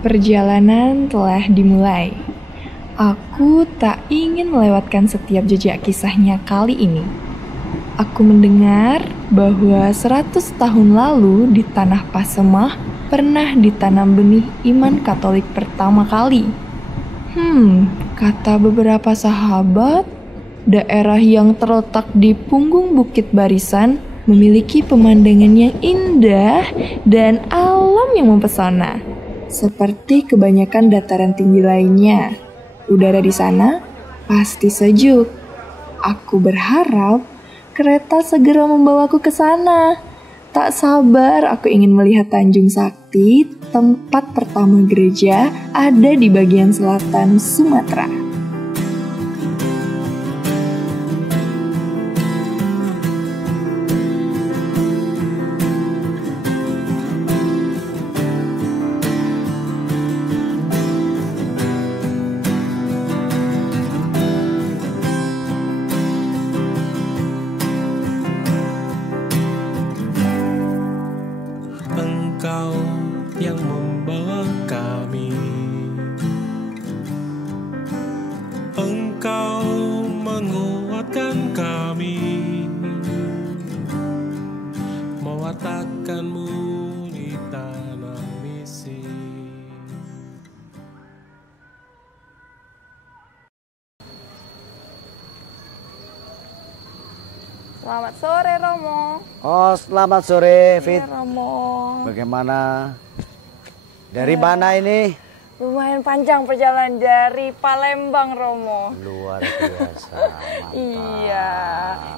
Perjalanan telah dimulai. Aku tak ingin melewatkan setiap jejak kisahnya kali ini. Aku mendengar bahwa 100 tahun lalu di tanah Pasemah pernah ditanam benih iman Katolik pertama kali. Kata beberapa sahabat, daerah yang terletak di punggung Bukit Barisan memiliki pemandangan yang indah dan alam yang mempesona. Seperti kebanyakan dataran tinggi lainnya, udara di sana pasti sejuk. Aku berharap kereta segera membawaku ke sana. Tak sabar aku ingin melihat Tanjung Sakti, tempat pertama gereja ada di bagian selatan Sumatera. Engkau yang membawa kami, Engkau menguatkan kami, mewartakanmu di tanah misi. Selamat sore Romo. Oh, selamat sore, Fit. Iya Romo. Bagaimana? Dari mana ini? Lumayan panjang perjalanan dari Palembang Romo. Luar biasa, mantap. Iya.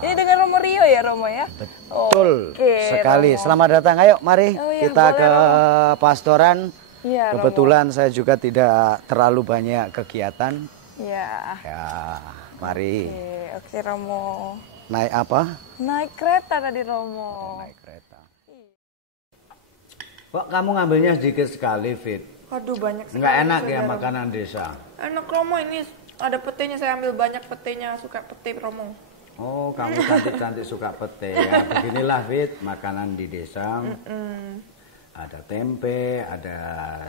Ini dengan Romo Rio ya Romo ya? Betul sekali. Romo. Selamat datang. Ayo, mari iya, kita boleh, ke Romo. pastoran. Iya, Kebetulan saya juga tidak terlalu banyak kegiatan. Iya. Ya, mari. Oke Romo. Naik apa? Naik kereta tadi Romo. Naik kereta. Kok kamu ngambilnya sedikit sekali, Fit? Aduh banyak sekali. Nggak enak ya saudara. makanan desa? Enak Romo, ini ada petenya, saya ambil banyak petenya, suka pete Romo. Oh, kamu cantik-cantik suka pete ya. Beginilah, Fit, makanan di desa. Ada tempe, ada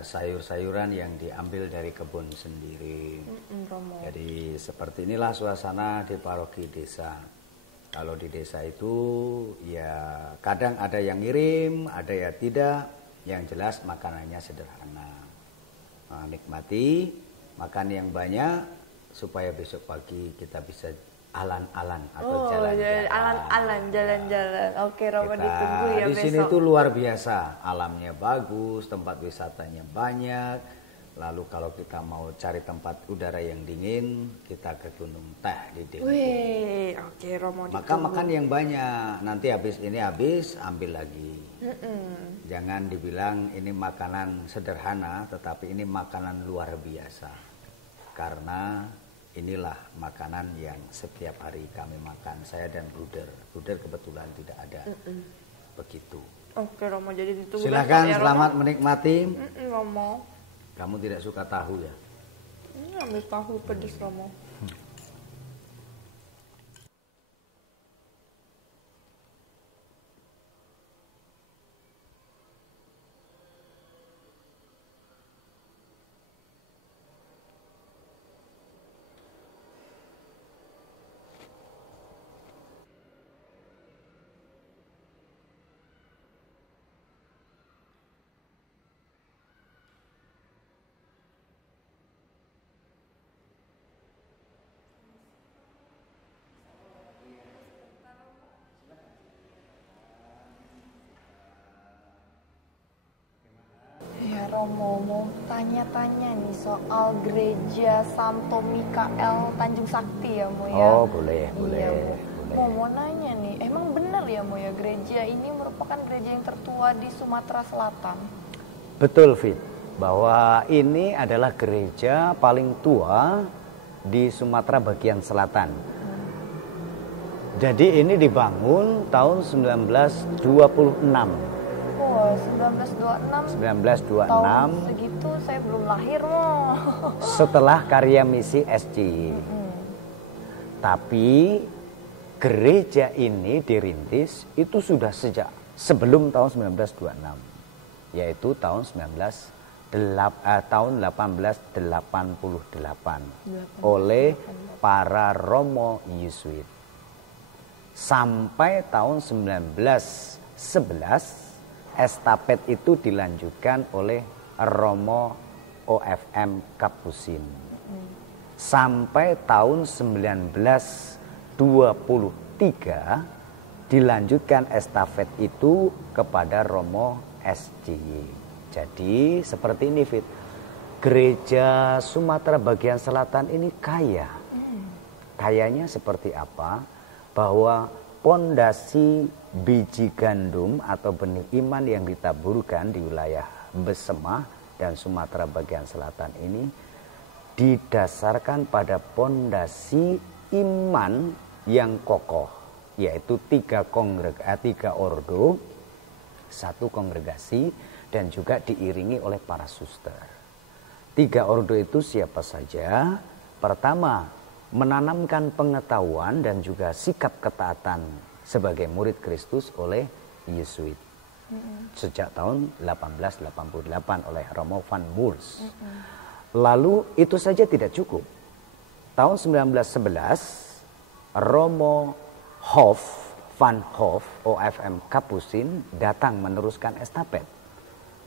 sayur-sayuran yang diambil dari kebun sendiri. Romo. Jadi seperti inilah suasana di paroki desa. Kalau di desa itu ya kadang ada yang ngirim, ada ya tidak. Yang jelas makanannya sederhana. Nah, nikmati, makan yang banyak supaya besok pagi kita bisa alan-alan atau jalan-jalan. Alan-alan, jalan-jalan. Oke Romo, ditunggu ya di besok. sini tuh luar biasa, alamnya bagus, tempat wisatanya banyak. Lalu kalau kita mau cari tempat udara yang dingin, kita ke Gunung Teh di Dempo. Wih, oke Romo, Maka ditunggu. makan yang banyak, nanti habis ini habis ambil lagi. Jangan dibilang ini makanan sederhana, tetapi ini makanan luar biasa. Karena inilah makanan yang setiap hari kami makan, saya dan Bruder. Bruder kebetulan tidak ada. Begitu. Oke Romo, jadi ditunggu. Silakan, besok ya, selamat Romo. menikmati. Romo. Kamu tidak suka tahu ya? Ini ambil tahu pedes Romo. Romo mau tanya-tanya nih soal gereja Santo Mikael Tanjung Sakti ya Mo ya. Oh boleh, boleh, Iya, boleh. Mau nanya nih, emang benar ya Mo ya gereja ini merupakan gereja yang tertua di Sumatera Selatan? Betul Fit, bahwa ini adalah gereja paling tua di Sumatera bagian selatan. Jadi ini dibangun tahun 1926. Wah, 1926. 1926 Tahun segitu saya belum lahir Mo. setelah karya misi SCY. Tapi gereja ini dirintis itu sudah sejak sebelum tahun 1926, yaitu tahun 1888 oleh para Romo Yesuit. Sampai tahun 1911 estafet itu dilanjutkan oleh Romo OFM Kapusin. Sampai tahun 1923 dilanjutkan estafet itu kepada Romo SCY. Jadi seperti ini Fit, gereja Sumatera bagian selatan ini kaya. Kayanya seperti apa? Bahwa pondasi biji gandum atau benih iman yang ditaburkan di wilayah Besemah dan Sumatera bagian selatan ini didasarkan pada pondasi iman yang kokoh, yaitu tiga ordo, satu kongregasi, dan juga diiringi oleh para suster. Tiga ordo itu siapa saja? Pertama, menanamkan pengetahuan dan juga sikap ketaatan sebagai murid Kristus oleh Yesuit. Sejak tahun 1888 oleh Romo van Moers. Lalu itu saja tidak cukup. Tahun 1911 Romo van Hof OFM Kapusin datang meneruskan estafet.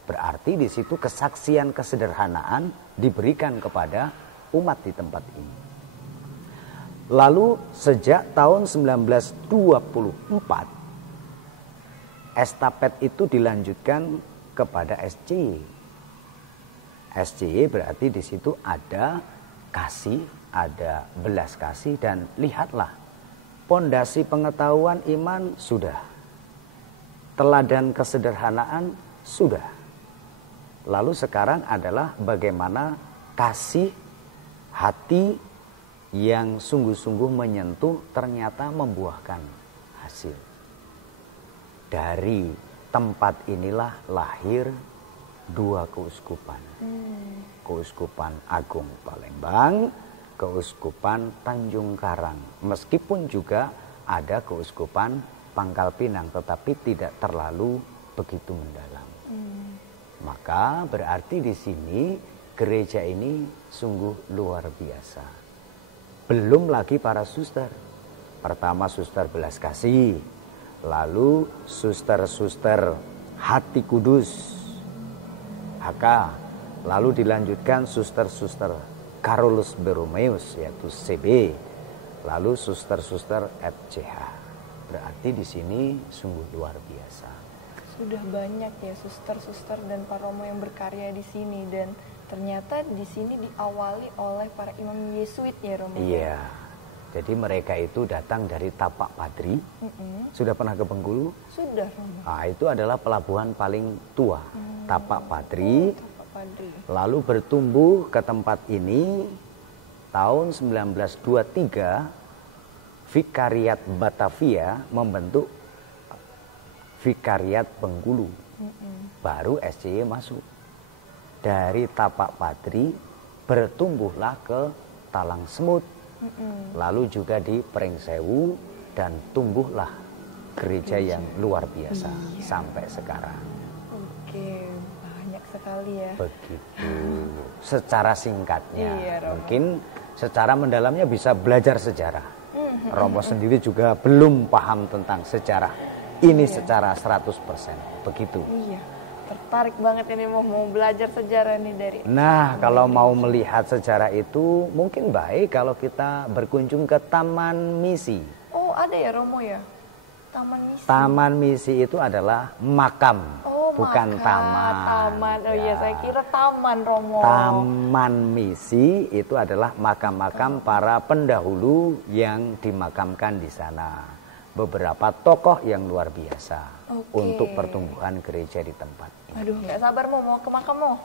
Berarti di situ kesaksian kesederhanaan diberikan kepada umat di tempat ini. Lalu sejak tahun 1924 estafet itu dilanjutkan kepada SCY. SCY berarti di situ ada kasih, ada belas kasih, dan lihatlah pondasi pengetahuan iman sudah, teladan kesederhanaan sudah. Lalu sekarang adalah bagaimana kasih hati yang sungguh-sungguh menyentuh ternyata membuahkan hasil. Dari tempat inilah lahir dua keuskupan. Keuskupan Agung Palembang, Keuskupan Tanjung Karang. Meskipun juga ada Keuskupan Pangkal Pinang, tetapi tidak terlalu begitu mendalam. Maka berarti di sini gereja ini sungguh luar biasa. Belum lagi para suster. Pertama suster belas kasih, lalu suster-suster hati kudus, HK, lalu dilanjutkan suster-suster Carolus Borromeus yaitu CB, lalu suster-suster FCH. Berarti di sini sungguh luar biasa. Sudah banyak ya suster-suster dan para Romo yang berkarya di sini, dan ternyata di sini diawali oleh para imam Yesuit ya Romo. Iya. Jadi mereka itu datang dari Tapak Padri. Sudah pernah ke Bengkulu? Sudah Romo. Nah, itu adalah pelabuhan paling tua, Tapak Padri. Tapak Padri. Lalu bertumbuh ke tempat ini tahun 1923 Vikariat Batavia membentuk Vikariat Bengkulu. Baru SCY masuk. Dari Tapak Padri bertumbuhlah ke Talang Semut, lalu juga di Pringsewu, dan tumbuhlah gereja yang luar biasa sampai sekarang. Oke, banyak sekali ya. Begitu. Secara singkatnya, Iya, Romo. mungkin secara mendalamnya bisa belajar sejarah. Romo sendiri juga belum paham tentang sejarah ini secara 100%. Begitu. Iya, tertarik banget ini mau belajar sejarah nih dari. Nah, kalau mau melihat sejarah itu mungkin baik kalau kita berkunjung ke Taman Misi. Oh, ada ya Romo ya? Taman Misi. Taman Misi itu adalah makam. Oh, bukan taman. Taman. Oh iya, Ya. saya kira taman, Romo. Taman Misi itu adalah makam-makam para pendahulu yang dimakamkan di sana. Beberapa tokoh yang luar biasa Oke. untuk pertumbuhan gereja di tempat ini. Aduh, nggak sabar mau ke makam mau.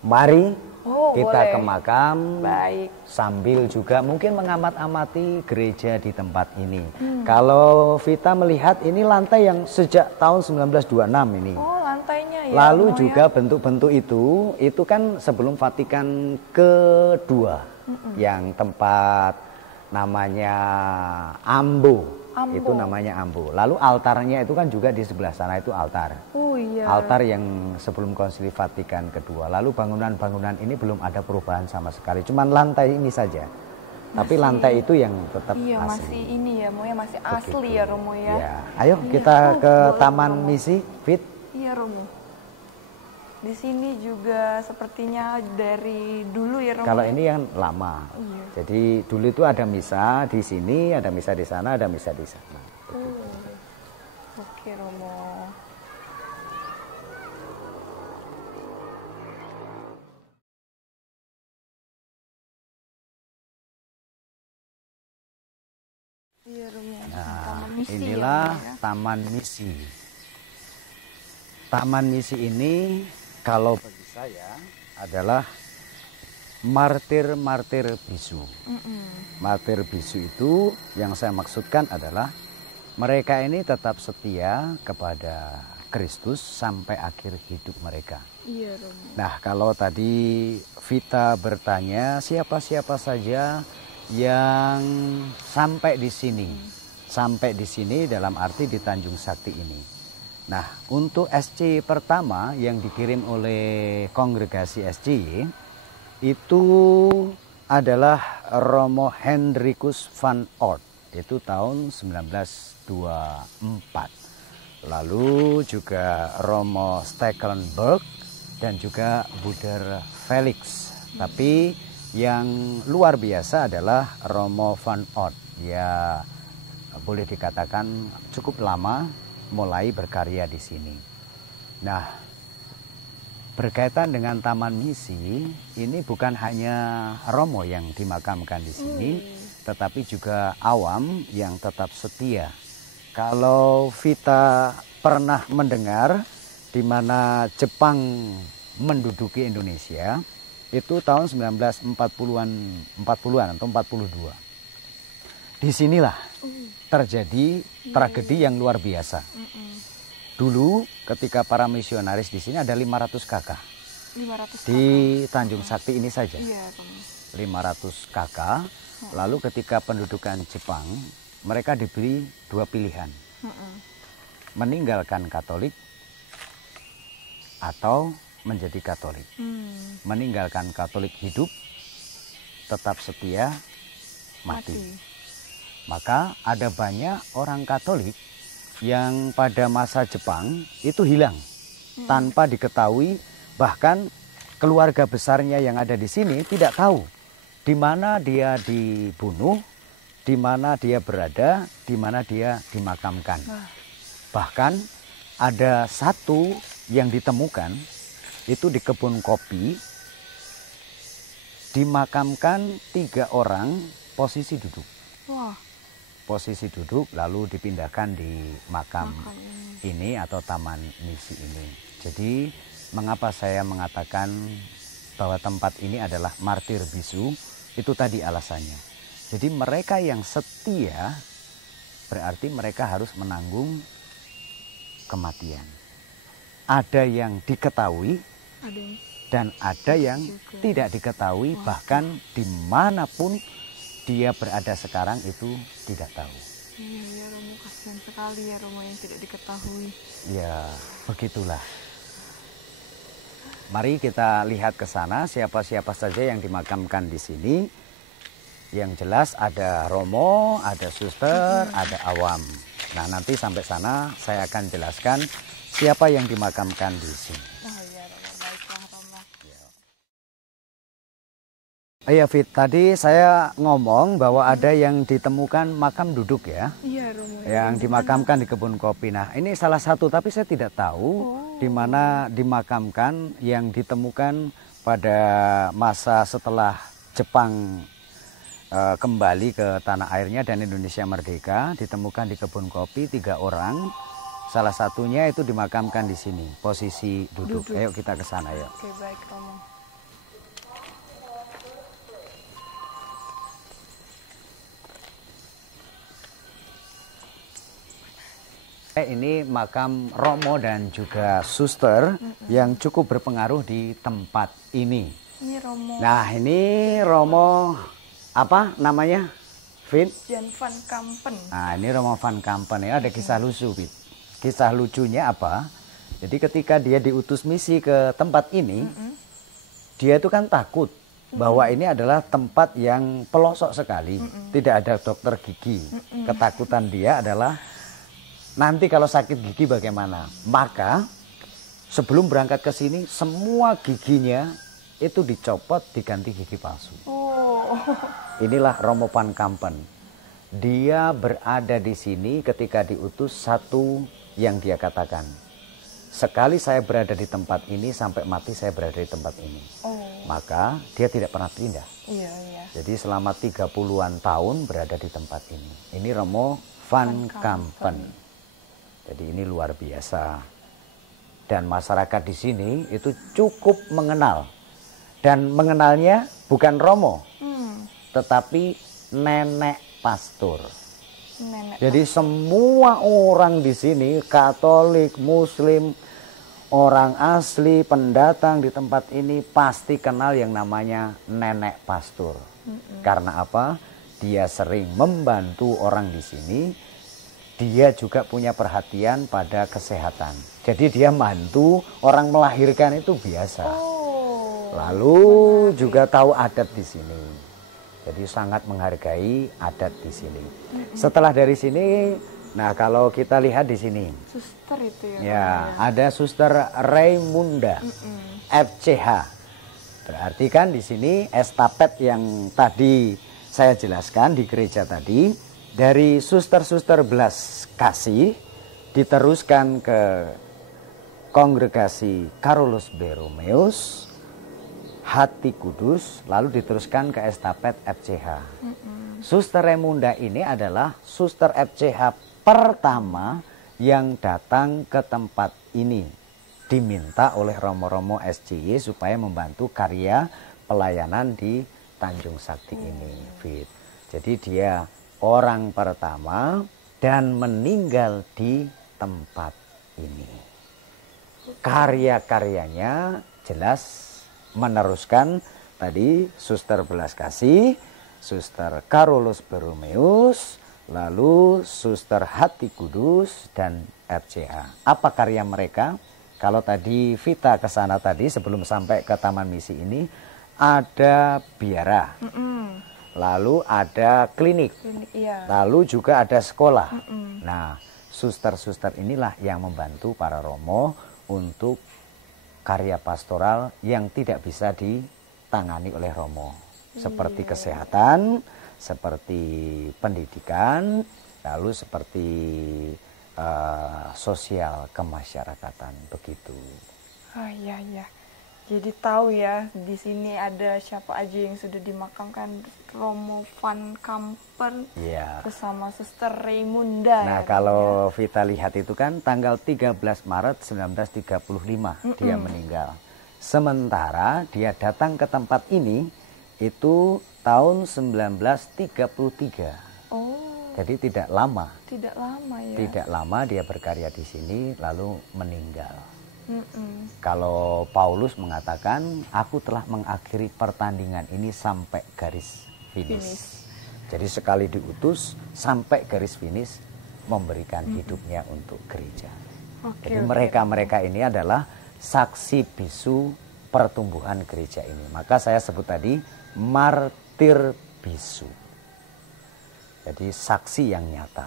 Mari Oh, kita boleh. ke makam Baik. sambil juga mungkin mengamat-amati gereja di tempat ini. Kalau Vita melihat ini lantai yang sejak tahun 1926 ini. Oh, lantainya ya. Lalu Romo, juga ya. bentuk-bentuk itu kan sebelum Vatikan kedua yang tempat namanya Ambo. Ambo. Itu namanya Ambo. Lalu altarnya itu kan juga di sebelah sana itu altar. Oh iya. Altar yang sebelum Konsili Vatikan kedua. Lalu bangunan-bangunan ini belum ada perubahan sama sekali. Cuman lantai ini saja. Tapi lantai itu yang tetap Iya, asli. masih ini ya, Mo ya, masih asli Begitu. ya, Romo ya. Ya. Ayo Iya. kita ke Boleh, Taman Romo. Misi, Fit. Iya, Romo. Di sini juga sepertinya dari dulu ya, Romo. Kalau ini yang lama. Iya. Jadi dulu itu ada misa di sini, ada misa di sana, ada misa di sana. Oke, Romo. Iya, Romo. Nah, Taman Misi inilah ya, Romo ya. Taman Misi. Taman Misi ini kalau bagi saya adalah martir-martir bisu. Martir bisu itu yang saya maksudkan adalah mereka ini tetap setia kepada Kristus sampai akhir hidup mereka. Iya, Romo. Nah, kalau tadi Vita bertanya siapa-siapa saja yang sampai di sini dalam arti di Tanjung Sakti ini. Nah, untuk SC pertama yang dikirim oleh kongregasi SCY itu adalah Romo Hendrikus van Oort, itu tahun 1924. Lalu juga Romo Stekelenburg dan juga Buder Felix. Tapi yang luar biasa adalah Romo van Oort. Ya boleh dikatakan cukup lama mulai berkarya di sini. Nah, berkaitan dengan Taman Misi, ini bukan hanya Romo yang dimakamkan di sini, tetapi juga awam yang tetap setia. Kalau Vita pernah mendengar di mana Jepang menduduki Indonesia, itu tahun 1940-an atau 42. Disinilah terjadi tragedi yang luar biasa. Dulu ketika para misionaris di sini ada 500 kakak 500 di Tanjung Sakti ini saja. Iya, Romo. 500 kakak. Lalu ketika pendudukan Jepang, mereka diberi dua pilihan. Meninggalkan Katolik atau menjadi Katolik. Meninggalkan Katolik hidup, tetap setia, mati. Maka ada banyak orang Katolik yang pada masa Jepang itu hilang tanpa diketahui, bahkan keluarga besarnya yang ada di sini tidak tahu di mana dia dibunuh, di mana dia berada, di mana dia dimakamkan. Bahkan ada satu yang ditemukan itu di kebun kopi, dimakamkan 3 orang posisi duduk. Wah, Posisi duduk lalu dipindahkan di makam ini atau Taman Misi ini. Jadi mengapa saya mengatakan bahwa tempat ini adalah martir bisu, itu tadi alasannya. Jadi mereka yang setia berarti mereka harus menanggung kematian. Ada yang diketahui ada yang dan ada yang tidak diketahui, bahkan dimanapun dia berada sekarang itu tidak tahu. iya ya, Romo, kasihan sekali ya, Romo, yang tidak diketahui. Ya, begitulah. Mari kita lihat ke sana siapa-siapa saja yang dimakamkan di sini. Yang jelas ada Romo, ada suster, ada awam. Nah, nanti sampai sana saya akan jelaskan siapa yang dimakamkan di sini. Oh iya, Iya Fit, tadi saya ngomong bahwa ada yang ditemukan makam duduk ya. Iya, Romo. Yang dimakamkan di kebun kopi. Nah ini salah satu, tapi saya tidak tahu di mana dimakamkan yang ditemukan pada masa setelah Jepang kembali ke tanah airnya dan Indonesia merdeka. Ditemukan di kebun kopi 3 orang. Salah satunya itu dimakamkan di sini, posisi duduk. Ayo kita ke sana ya. Oke, baik, Romo. Ini makam Romo dan juga Suster yang cukup berpengaruh di tempat ini. Ini Romo Nah ini Romo apa namanya? Fit? Jan van Kampen. Nah ini Romo van Kampen ya, ada kisah lucu Fit. Kisah lucunya apa? Jadi ketika dia diutus misi ke tempat ini, dia itu kan takut bahwa ini adalah tempat yang pelosok sekali, tidak ada dokter gigi. Ketakutan dia adalah nanti kalau sakit gigi bagaimana? Maka sebelum berangkat ke sini semua giginya itu dicopot diganti gigi palsu. Oh. Inilah Romo van Kampen. Dia berada di sini ketika diutus satu yang dia katakan. Sekali saya berada di tempat ini sampai mati saya berada di tempat ini. Oh. Maka dia tidak pernah pindah. Iya, iya. Jadi selama 30-an tahun berada di tempat ini. Ini Romo van Kampen. Jadi ini luar biasa. Dan masyarakat di sini itu cukup mengenal. Dan mengenalnya bukan Romo, tetapi nenek pastor. Jadi semua orang di sini, Katolik, Muslim, orang asli, pendatang di tempat ini pasti kenal yang namanya nenek pastor. Karena apa? Dia sering membantu orang di sini. Dia juga punya perhatian pada kesehatan. Jadi dia bantu orang melahirkan itu biasa. Lalu juga tahu adat di sini. Jadi sangat menghargai adat di sini. Setelah dari sini, nah kalau kita lihat di sini. Suster itu ya. Ya, ada Suster Raimunda, FCH. Berarti kan di sini estafet yang tadi saya jelaskan di gereja tadi. Dari suster-suster belas kasih diteruskan ke kongregasi Carolus Borromeus, Hati Kudus, lalu diteruskan ke estafet FCH. Suster Raimunda ini adalah suster FCH pertama yang datang ke tempat ini. Diminta oleh Romo-Romo SCY supaya membantu karya pelayanan di Tanjung Sakti ini. Fit. Jadi dia orang pertama dan meninggal di tempat ini. Karya-karyanya jelas meneruskan tadi Suster Belas Kasih, Suster Carolus Borromeus, lalu Suster Hati Kudus dan FCA. Apa karya mereka? Kalau tadi Vita ke sana tadi sebelum sampai ke Taman Misi ini ada biara. Lalu ada klinik, iya. Lalu juga ada sekolah. Nah, suster-suster inilah yang membantu para Romo untuk karya pastoral yang tidak bisa ditangani oleh Romo. Seperti kesehatan, seperti pendidikan, lalu seperti sosial kemasyarakatan, begitu. Oh iya, iya. Jadi tahu ya, di sini ada siapa aja yang sudah dimakamkan, Romo van Kampen bersama Suster Raimunda. Nah, kalau Vita lihat itu kan tanggal 13 Maret 1935 dia meninggal. Sementara dia datang ke tempat ini itu tahun 1933. Oh. Jadi tidak lama. Tidak lama ya. Tidak lama dia berkarya di sini lalu meninggal. Kalau Paulus mengatakan, aku telah mengakhiri pertandingan ini sampai garis finish. Jadi sekali diutus sampai garis finish memberikan hidupnya untuk gereja. Jadi mereka-mereka ini adalah saksi bisu pertumbuhan gereja ini. Maka saya sebut tadi martir bisu. Jadi saksi yang nyata.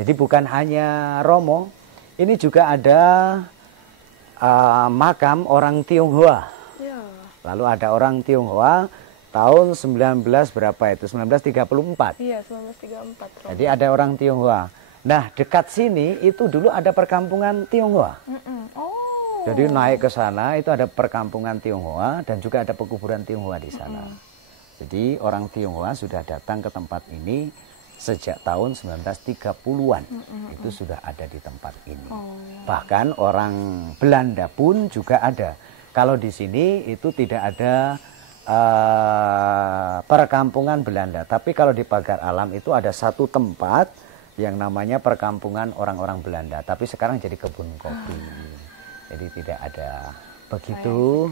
Jadi bukan hanya Romo, ini juga ada makam orang Tionghoa. Lalu ada orang Tionghoa tahun 19 berapa itu? 1934. Iya, 1934. Romo. Jadi ada orang Tionghoa. Nah, dekat sini itu dulu ada perkampungan Tionghoa. Oh. Jadi naik ke sana itu ada perkampungan Tionghoa dan juga ada pekuburan Tionghoa di sana. Jadi orang Tionghoa sudah datang ke tempat ini sejak tahun 1930-an. Itu sudah ada di tempat ini. Bahkan orang Belanda pun juga ada. Kalau di sini itu tidak ada perkampungan Belanda. Tapi kalau di Pagar Alam itu ada satu tempat yang namanya perkampungan orang-orang Belanda. Tapi sekarang jadi kebun kopi. Jadi tidak ada begitu.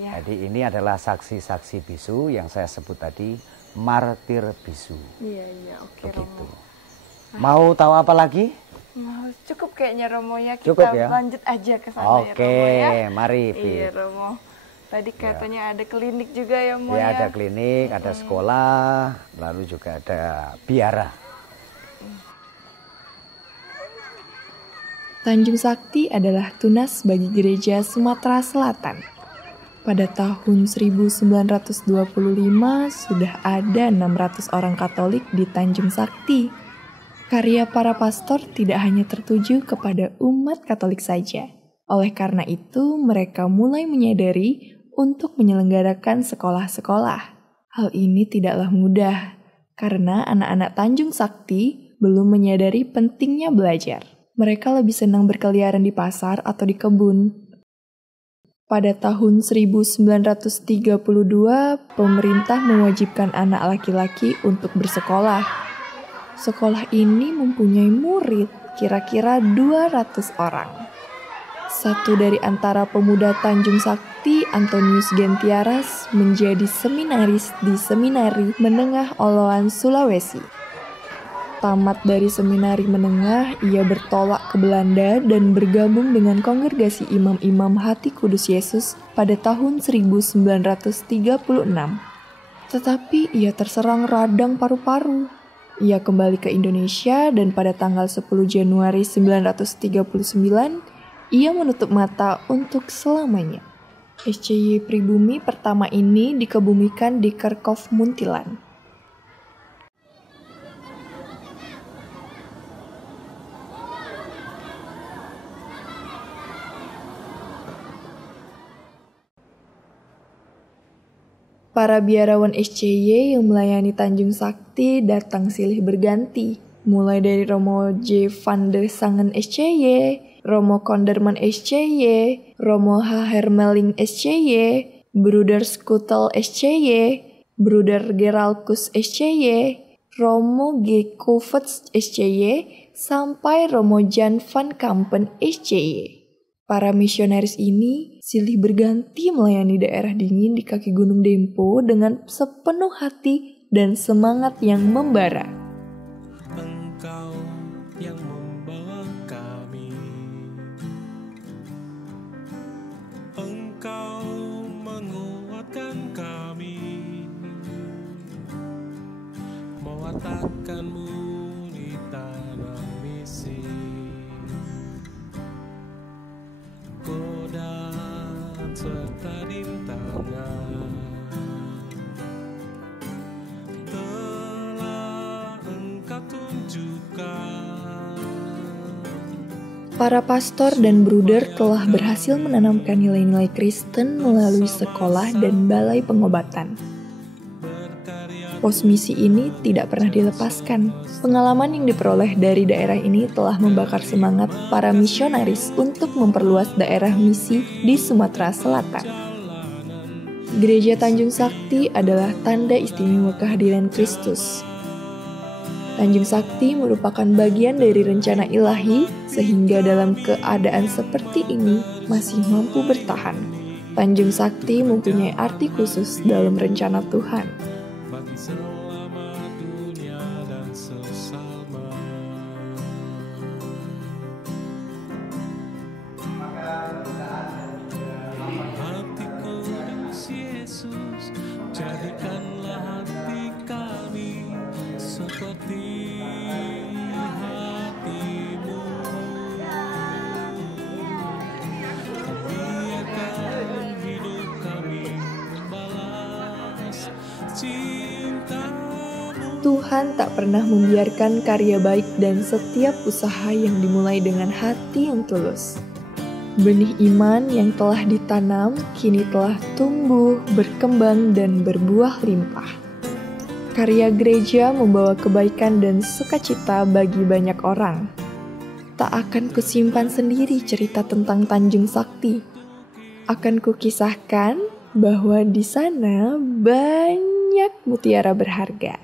Ya. Jadi ini adalah saksi-saksi bisu yang saya sebut tadi, martir bisu. Iya, oke Begitu. Romo. Mau tahu apa lagi? Cukup kayaknya Romo ya, kita Cukup ya? lanjut aja ke sana Oke, ya Romo ya. mari Iya Fit. Romo. Tadi katanya ada klinik juga ya Mo Ya, ya. ada klinik, ada sekolah, lalu juga ada biara. Tanjung Sakti adalah tunas bagi gereja Sumatera Selatan. Pada tahun 1925 sudah ada 600 orang Katolik di Tanjung Sakti. Karya para pastor tidak hanya tertuju kepada umat Katolik saja. Oleh karena itu, mereka mulai menyadari untuk menyelenggarakan sekolah-sekolah. Hal ini tidaklah mudah, karena anak-anak Tanjung Sakti belum menyadari pentingnya belajar. Mereka lebih senang berkeliaran di pasar atau di kebun. Pada tahun 1932, pemerintah mewajibkan anak laki-laki untuk bersekolah. Sekolah ini mempunyai murid kira-kira 200 orang. Satu dari antara pemuda Tanjung Sakti, Antonius Gentiaras, menjadi seminaris di Seminari Menengah Oloan, Sulawesi. Tamat dari seminari menengah, ia bertolak ke Belanda dan bergabung dengan kongregasi imam-imam Hati Kudus Yesus pada tahun 1936. Tetapi ia terserang radang paru-paru. Ia kembali ke Indonesia dan pada tanggal 10 Januari 1939, ia menutup mata untuk selamanya. SCY Pribumi pertama ini dikebumikan di Kerkhof, Muntilan. Para biarawan SCY yang melayani Tanjung Sakti datang silih berganti, mulai dari Romo J. van der Sangen SCY, Romo Konderman SCY, Romo H. Hermeling SCY, Bruder Skutel SCY, Bruder Geralkus SCY, Romo G. Kovacs SCY, sampai Romo Jan van Kampen SCY. Para misionaris ini silih berganti melayani daerah dingin di kaki Gunung Dempo dengan sepenuh hati dan semangat yang membara. Engkau yang membawa kami, Engkau menguatkan kami, mewatakanmu di tanah misi. Godaan serta rintangan telah Engkau tunjukkan. Para pastor dan bruder telah berhasil menanamkan nilai-nilai Kristen melalui sekolah dan balai pengobatan. Pos misi ini tidak pernah dilepaskan. Pengalaman yang diperoleh dari daerah ini telah membakar semangat para misionaris untuk memperluas daerah misi di Sumatera Selatan. Gereja Tanjung Sakti adalah tanda istimewa kehadiran Kristus. Tanjung Sakti merupakan bagian dari rencana ilahi, sehingga dalam keadaan seperti ini masih mampu bertahan. Tanjung Sakti mempunyai arti khusus dalam rencana Tuhan. Bagi selama dunia dan sesama. Hati Kudus Yesus, jadikanlah hati kami seperti hati-Mu. Biarkan hidup kami membalas Tuhan tak pernah membiarkan karya baik dan setiap usaha yang dimulai dengan hati yang tulus. Benih iman yang telah ditanam kini telah tumbuh, berkembang, dan berbuah limpah. Karya gereja membawa kebaikan dan sukacita bagi banyak orang. Tak akan kusimpan sendiri cerita tentang Tanjung Sakti. Akan kukisahkan bahwa di sana banyak mutiara berharga.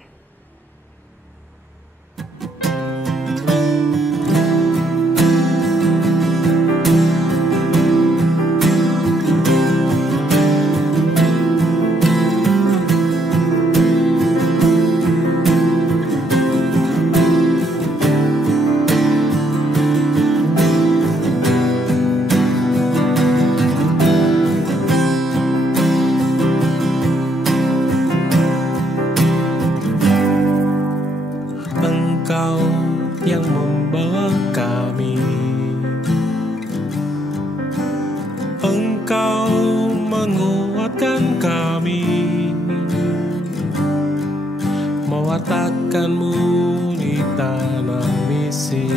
Engkau yang membawa kami, Engkau menguatkan kami, mewartakanmu di tanah misi.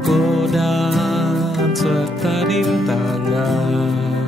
Godaan serta rintangan